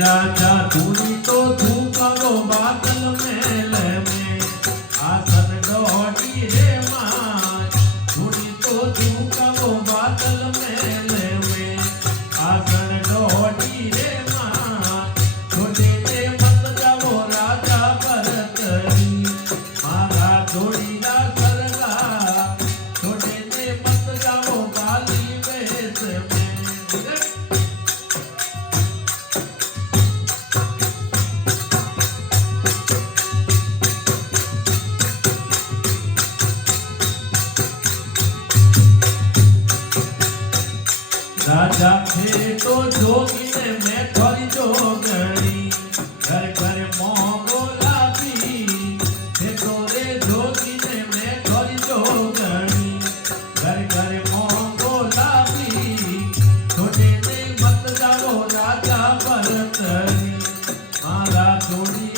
राजा धूनी तो धूपरो बादल मेल में आसन डोडी रे माय धूनी तो धूपरो बादल मेल में आसन डोडी रे माय छोटे ने मत जाओ राजा भरतरी मारा जोड़ी ना सरगा छोटे ने मत जाओ बाली वेश में राजा थे तो जोगी ने मैं थोड़ी जोगणी घर घर मोंगो लाभी थे तो रे जोगी ने मैं थोड़ी जोगणी घर घर मोंगो लाभी छोटे ने मत जाओ राजा भरतरी मारा जोड़ी